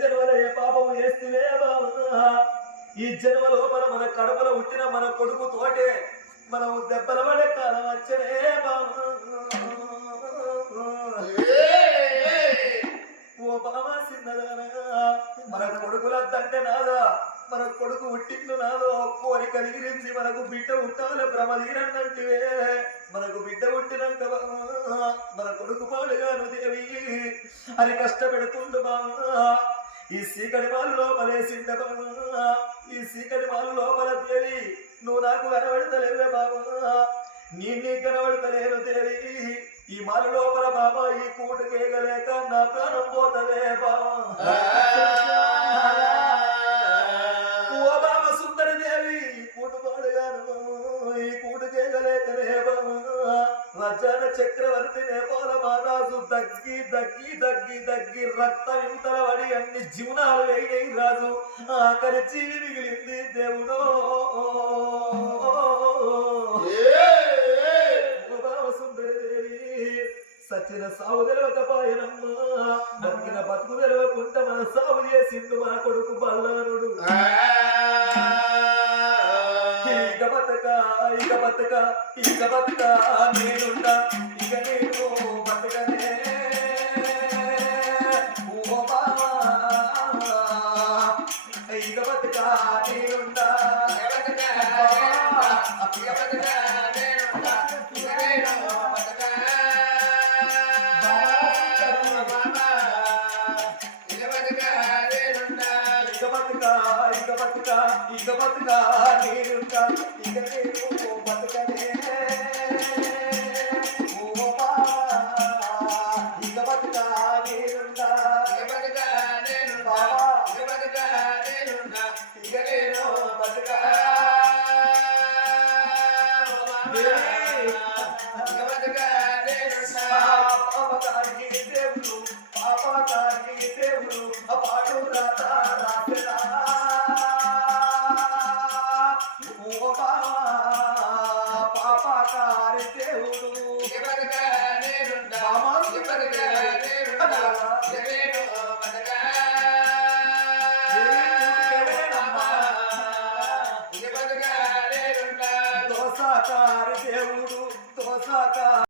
జన్మలో ఏ పాపము చేస్తే బాబా ఈ జన్మ లోపల మన కడుపులో పుట్టిన మన కొడుకు తోటే మనము దెబ్బల పడే కాలం వచ్చనే బాబా ఓ బాబా చిన్నదానా మన కొడుకులంటే నాదా మన కొడుకు పుట్టిండు నాదో కోరిక తీరింది మనకు బిడ్డ పుట్టాలి భ్రమ తీరన్నంటే మనకు బిడ్డ పుట్టినాక మన కొడుకు పాడుగాను దేవి అని కష్టపెడుతుండు బాబా ఈ సీకటి వాళ్ళ లోపలేసిండ బాబా ఈ సీకటి వాళ్ళ లోపల దేవి నువ్వు నాకు కనబడతలేవే బాబా నీ కనబడతలేను దేవి ఈ మాల లోపల బాబా ఈ కూటకేగలేక నా ప్రాణం పోతదే బాబా ఓ బాబా సుందరి దేవి ఈ కూటు పాడుగాను ఈ కూటకేగలేకనే బాబా రజాన చక్రవర్తి నేపాల మహారాజు దగ్గి దగ్గి దగ్గి దగ్గి రక్తం ఇంతల పడి అన్ని జీవనాలు వేయి రాజు ఆఖరి జీవి మిగిలింది దేవుడో సచిన సాగు తెలవకపాయనమ్మా బతికిన బతుకు తెలవకుండా మన సాగు చేసిండు మన కొడుకు బల్లానుడు ఇక బతక ఇక బతక ఇక బతక నేనుండా ఇక నేను బతకనే ఓ బావా ఇక బతక నేనుండా ఇక బతుక నేనుంటా ఇక నేను బతకనే ఓ బావా ఇక బతుక నేనుంటా బావా ఇక నేను బతుక పాపకారి దేవుడు పాపకారి దేవుడు పాడు రాత